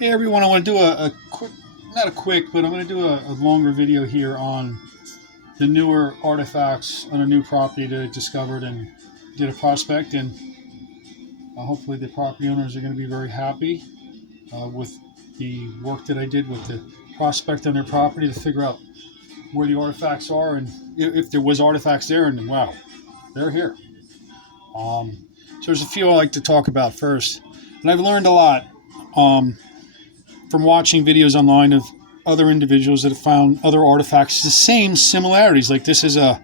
Hey everyone, I want to do a quick, not a quick, but I'm going to do a longer video here on the newer artifacts on a new property that I discovered and did a prospect, and hopefully the property owners are going to be very happy with the work that I did with the prospect on their property to figure out where the artifacts are and if there was artifacts there, and wow, they're here. So there's a few I like to talk about first, and I've learned a lot. From watching videos online of other individuals that have found other artifacts, the same similarities. Like this is a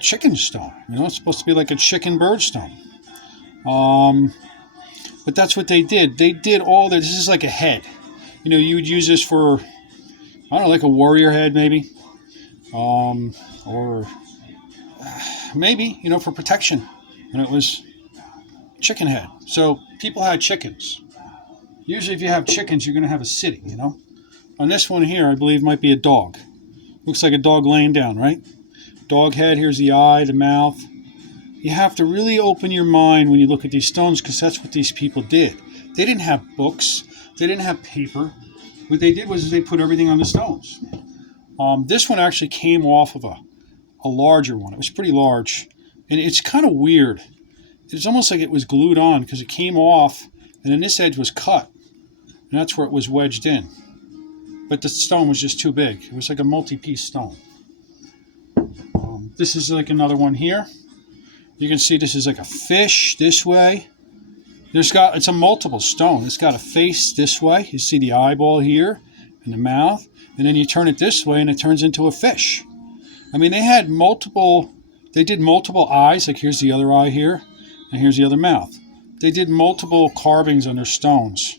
chicken stone. You know, it's supposed to be like a chicken bird stone. But that's what they did. They did all that. This is like a head. You know, you would use this for, I don't know, like a warrior head maybe, or maybe, you know, for protection. And it was chicken head. So people had chickens. Usually if you have chickens, you're going to have a city, you know. On this one here, I believe might be a dog. Looks like a dog laying down, right? Dog head, here's the eye, the mouth. You have to really open your mind when you look at these stones, because that's what these people did. They didn't have books. They didn't have paper. What they did was they put everything on the stones. This one actually came off of a larger one. It was pretty large. And it's kind of weird. It's almost like it was glued on because it came off, and then this edge was cut. And that's where it was wedged in. But the stone was just too big. It was like a multi-piece stone. This is like another one here. You can see this is like a fish this way. It's a multiple stone. It's got a face this way. You see the eyeball here and the mouth. And then you turn it this way and it turns into a fish. I mean, they did multiple eyes. Like here's the other eye here. And here's the other mouth. They did multiple carvings on their stones.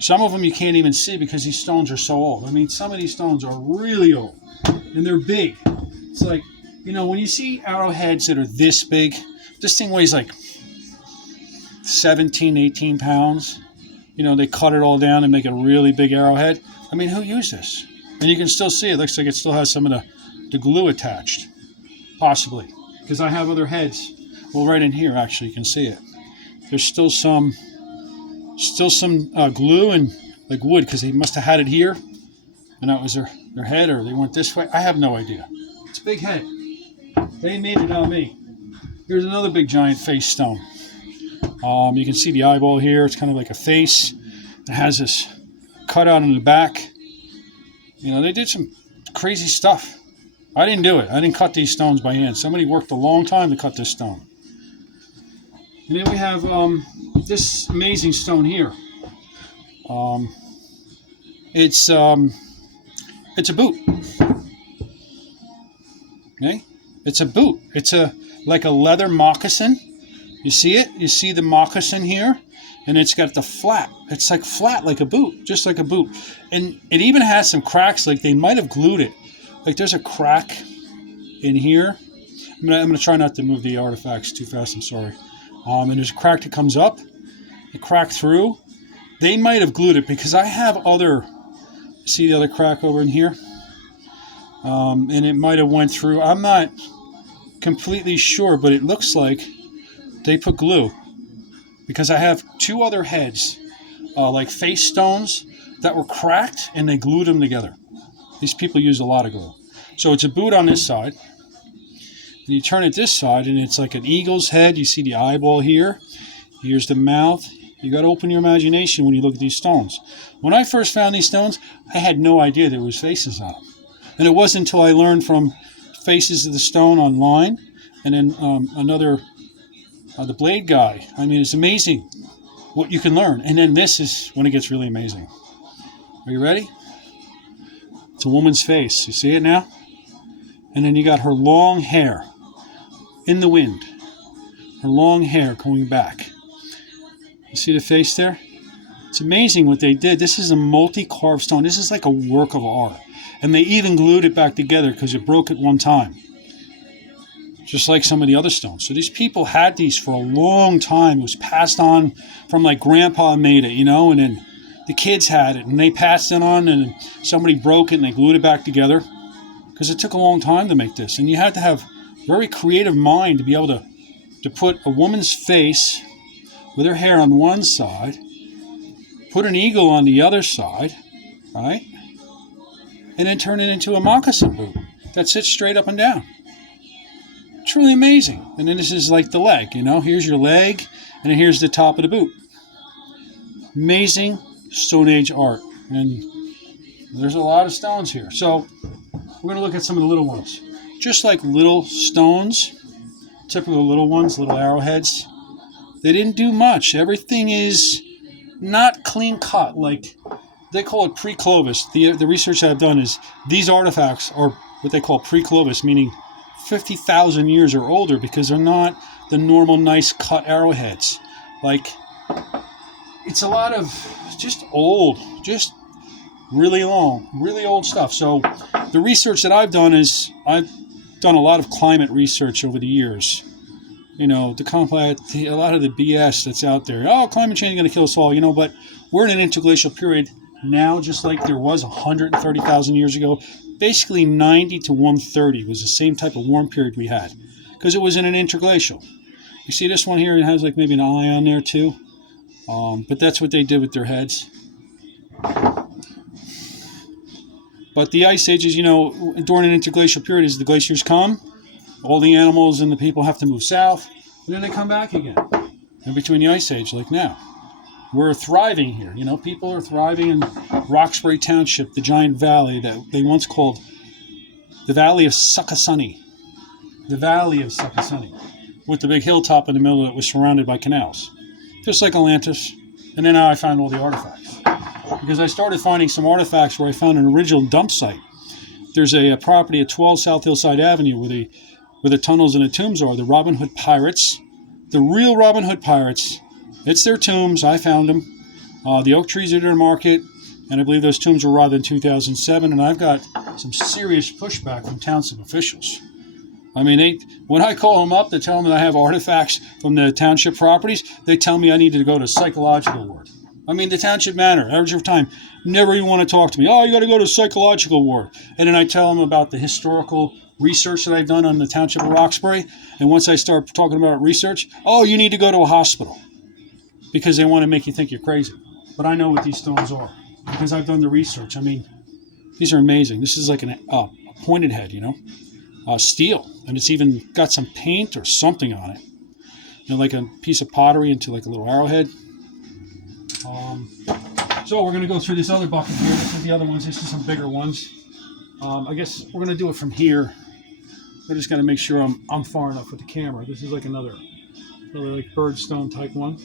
Some of them you can't even see because these stones are so old. I mean, some of these stones are really old, and they're big. It's like, you know, when you see arrowheads that are this big, this thing weighs like 17, 18 pounds. You know, they cut it all down and make a really big arrowhead. I mean, who used this? And you can still see it. Looks like it still has some of the glue attached, possibly. Because I have other heads. Well, right in here, actually, you can see it. There's still some glue and like wood, because they must have had it here, and that was their head, or they went this way. I have no idea. It's a big head. They made it on me. Here's another big giant face stone. You can see the eyeball here. It's kind of like a face. It has this cutout in the back. You know, they did some crazy stuff. I didn't do it. I didn't cut these stones by hand. Somebody worked a long time to cut this stone. And then we have this amazing stone here. It's a boot. Okay, it's a boot. It's like a leather moccasin. You see it? You see the moccasin here, and it's got the flap. It's like flat, like a boot, just like a boot. And it even has some cracks. Like they might have glued it. Like there's a crack in here. I'm gonna try not to move the artifacts too fast. I'm sorry. And there's a crack that comes up, a crack through. They might have glued it because I have see the other crack over in here? And it might have went through. I'm not completely sure, but it looks like they put glue, because I have two other heads, like face stones that were cracked, and they glued them together. These people use a lot of glue. So it's a boot on this side. And you turn it this side, and it's like an eagle's head. You see the eyeball here. Here's the mouth. You got to open your imagination when you look at these stones. When I first found these stones, I had no idea there was faces on them. And it wasn't until I learned from Faces of the Stone online, and then the Blade guy. I mean, it's amazing what you can learn. And then this is when it gets really amazing. Are you ready? It's a woman's face. You see it now? And then you got her long hair in the wind. Her long hair going back. You see the face there? It's amazing what they did. This is a multi-carved stone. This is like a work of art. And they even glued it back together because it broke at one time. Just like some of the other stones. So these people had these for a long time. It was passed on from, like, grandpa made it, you know, and then the kids had it, and they passed it on, and somebody broke it and they glued it back together. Because it took a long time to make this. And you had to have very creative mind to be able to put a woman's face with her hair on one side put an eagle on the other side, right? And then turn it into a moccasin boot that sits straight up and down. It's really amazing. And then this is like the leg, you know, here's your leg, and then here's the top of the boot. Amazing Stone Age art. And there's a lot of stones here. So we're going to look at some of the little ones. Just like little stones, typical little ones, little arrowheads. They didn't do much. Everything is not clean cut. Like they call it pre-Clovis. The research I've done is these artifacts are what they call pre-Clovis, meaning 50,000 years or older, because they're not the normal nice cut arrowheads. Like it's a lot of just old, just really long, really old stuff. So the research that I've done is I've done a lot of climate research over the years. You know, to combat a lot of the BS that's out there. Oh, climate change is going to kill us all, you know, but we're in an interglacial period now, just like there was 130,000 years ago. Basically 90 to 130 was the same type of warm period we had because it was in an interglacial. You see this one here, it has like maybe an eye on there too. But that's what they did with their heads. But the ice ages, you know, during an interglacial period, as the glaciers come, all the animals and the people have to move south, and then they come back again. In between the ice age, like now. We're thriving here, you know, people are thriving in Roxbury Township, the giant valley that they once called the Valley of Succasunny. The Valley of Succasunny, with the big hilltop in the middle that was surrounded by canals. Just like Atlantis. And then I found all the artifacts. Because I started finding some artifacts where I found an original dump site. There's a property at 12 South Hillside Avenue where the tunnels and the tombs are. The Robin Hood pirates, the real Robin Hood pirates. It's their tombs. I found them. The oak trees are at their market, and I believe those tombs were robbed in 2007. And I've got some serious pushback from township officials. I mean, when I call them up to tell them that I have artifacts from the township properties, they tell me I need to go to psychological ward. I mean, the township manor, average of time, never even want to talk to me. Oh, you got to go to psychological ward. And then I tell them about the historical research that I've done on the township of Roxbury. And once I start talking about research, oh, you need to go to a hospital. Because they want to make you think you're crazy. But I know what these stones are. Because I've done the research. I mean, these are amazing. This is like a pointed head, you know. Steel. And it's even got some paint or something on it. You know, like a piece of pottery into like a little arrowhead. So we're going to go through this other bucket here. This is the other ones. This is some bigger ones. I guess we're going to do it from here. I just got to make sure I'm far enough with the camera. This is like another like bird stone type one.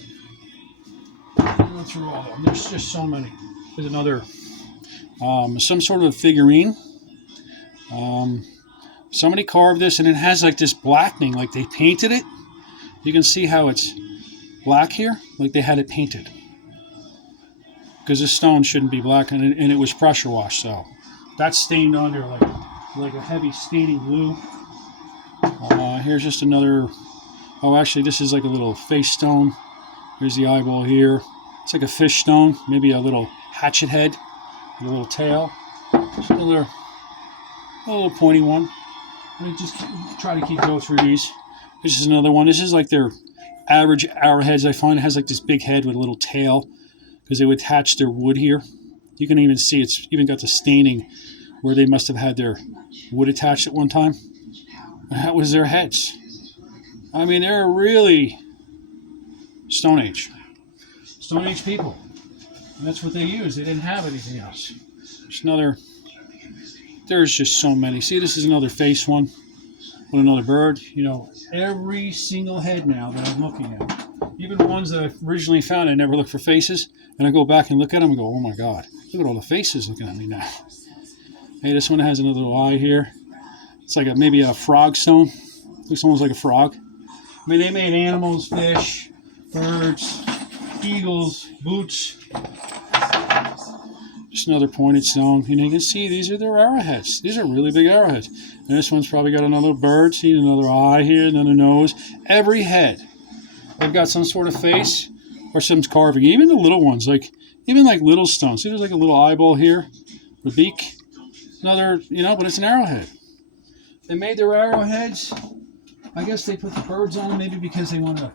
Go through all of them. There's just so many. There's another some sort of a figurine. Somebody carved this, and it has like this blackening, like they painted it. You can see how it's black here, like they had it painted. Because this stone shouldn't be black, and it was pressure washed, so that's stained on there like a heavy staining glue. Here's just another. Oh, actually, this is like a little face stone. Here's the eyeball here. It's like a fish stone, maybe a little hatchet head with a little tail. Just a little pointy one. Let me just try to go through these. This is another one. This is like their average arrowheads. I find it has like this big head with a little tail because they would attach their wood here. You can even see it's even got the staining where they must have had their wood attached at one time. And that was their heads. I mean, they're really Stone Age. Stone Age people. And that's what they used. They didn't have anything else. There's just so many. See, this is another face one with another bird. You know, every single head now that I'm looking at, even the ones that I originally found, I never looked for faces. And I go back and look at them and go, oh my God, look at all the faces looking at me now. Hey, this one has another little eye here. It's like maybe a frog stone. Looks almost like a frog. I mean, they made animals, fish, birds, eagles, boots. Just another pointed stone. You know, you can see these are their arrowheads. These are really big arrowheads. And this one's probably got another bird. See, another eye here, another nose. Every head, they've got some sort of face or some carving. Even the little ones, even like little stones. See, there's like a little eyeball here, the beak. Another, you know, but it's an arrowhead. They made their arrowheads. I guess they put the birds on them, maybe because they want to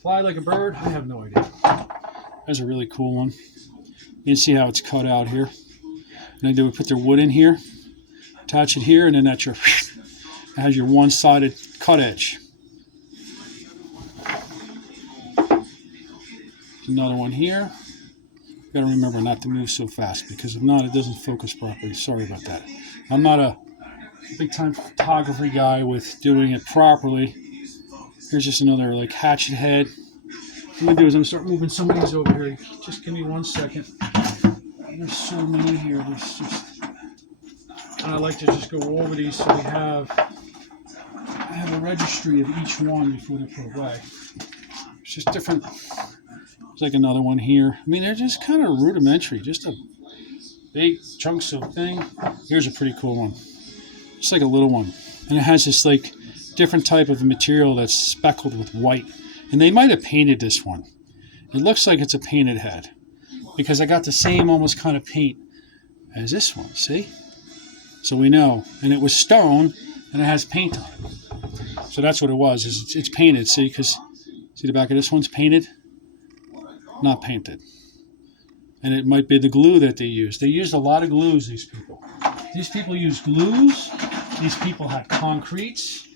fly like a bird. I have no idea. That's a really cool one. You can see how it's cut out here. And then they would put their wood in here, attach it here, and then that's your, it has your one-sided cut edge. Another one here. Got to remember not to move so fast, because if not, it doesn't focus properly. Sorry about that. I'm not a big-time photography guy with doing it properly. Here's just another like hatchet head. What I'm going to do is I'm going to start moving some of these over here. Just give me 1 second. There's so many here. There's just, and I like to just go over these so I have a registry of each one before they're put away. It's just different. There's like another one here. I mean, they're just kind of rudimentary. Just a big chunks of thing. Here's a pretty cool one. It's like a little one. And it has this like different type of material that's speckled with white. And they might have painted this one. It looks like it's a painted head, because I got the same almost kind of paint as this one, see? So we know. And it was stone, and it has paint on it. So that's what it was, is it's painted, see? Because, see the back of this one's painted? Not painted. And it might be the glue that they used. They used a lot of glues, these people. These people used glues. These people had concretes.